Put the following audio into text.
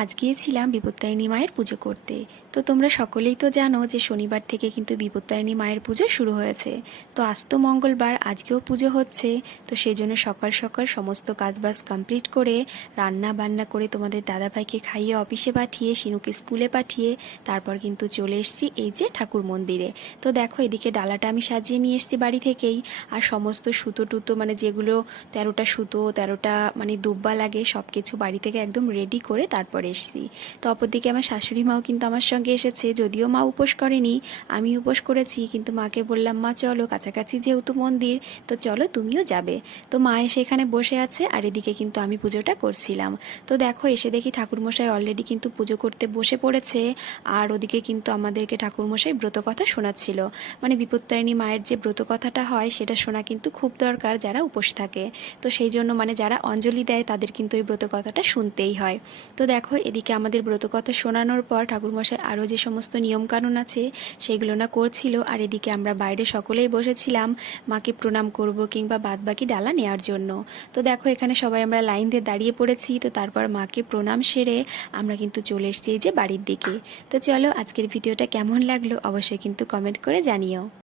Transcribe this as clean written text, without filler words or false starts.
আজ গিয়েছিলাম বিপত্তারিণী মায়ের পুজো করতে। তো তোমরা সকলেই তো জানো যে শনিবার থেকে কিন্তু বিপত্তারিণী মায়ের পুজো শুরু হয়েছে। তো আজ তো মঙ্গলবার, আজকেও পুজো হচ্ছে। তো সেই জন্য সকাল সকাল সমস্ত কাজবাজ কমপ্লিট করে রান্না বান্না করে তোমাদের দাদাভাইকে খাইয়ে অফিসে পাঠিয়ে শিনুকে স্কুলে পাঠিয়ে তারপর কিন্তু চলে এসেছি এই যে ঠাকুর মন্দিরে। তো দেখো এদিকে ডালাটা আমি সাজিয়ে নিয়ে এসেছি বাড়ি থেকেই। আর সমস্ত সুতো টুতো মানে যেগুলো 13টা সুতো 13টা মানে দুব্বা লাগে সব কিছু বাড়ি থেকে একদম রেডি করে তারপর এসেছি। তো অপরদিকে আমার শাশুড়ি মাও কিন্তু আমার সঙ্গে এসেছে, যদিও মা উপোস করেনি, আমি উপোস করেছি। কিন্তু মাকে বললাম, মা চলো, কাছাকাছি যেহেতু মন্দির, তো চলো তুমিও যাবে। তো মা এসে এখানে বসে আছে আর এদিকে কিন্তু আমি পুজোটা করছিলাম। তো দেখো এসে দেখি ঠাকুরমশাই অলরেডি কিন্তু পুজো করতে বসে পড়েছে। আর ওদিকে কিন্তু আমাদেরকে ঠাকুরমশাই ব্রত কথা শোনাচ্ছিল। মানে বিপত্তারিণী মায়ের যে ব্রত কথাটা হয় সেটা শোনা কিন্তু খুব দরকার যারা উপোস থাকে। তো সেই জন্য মানে যারা অঞ্জলি দেয় তাদের কিন্তু এই ব্রত কথাটা শুনতেই হয়। তো দেখো এদিকে আমাদের ব্রত কথা শোনানোর পর ঠাকুরমশাই আরও যে সমস্ত নিয়মকানুন আছে সেগুলো না করছিল। আর এদিকে আমরা বাইরে সকলেই বসেছিলাম মাকে প্রণাম করব কিংবা বাদবাকি ডালা নেওয়ার জন্য। তো দেখো এখানে সবাই আমরা লাইন দিয়ে দাঁড়িয়ে পড়েছি। তো তারপর মাকে প্রণাম সেরে আমরা কিন্তু চলে এসেছি এই যে বাড়ির দিকে। তো চলো আজকের ভিডিওটা কেমন লাগলো অবশ্যই কিন্তু কমেন্ট করে জানিও।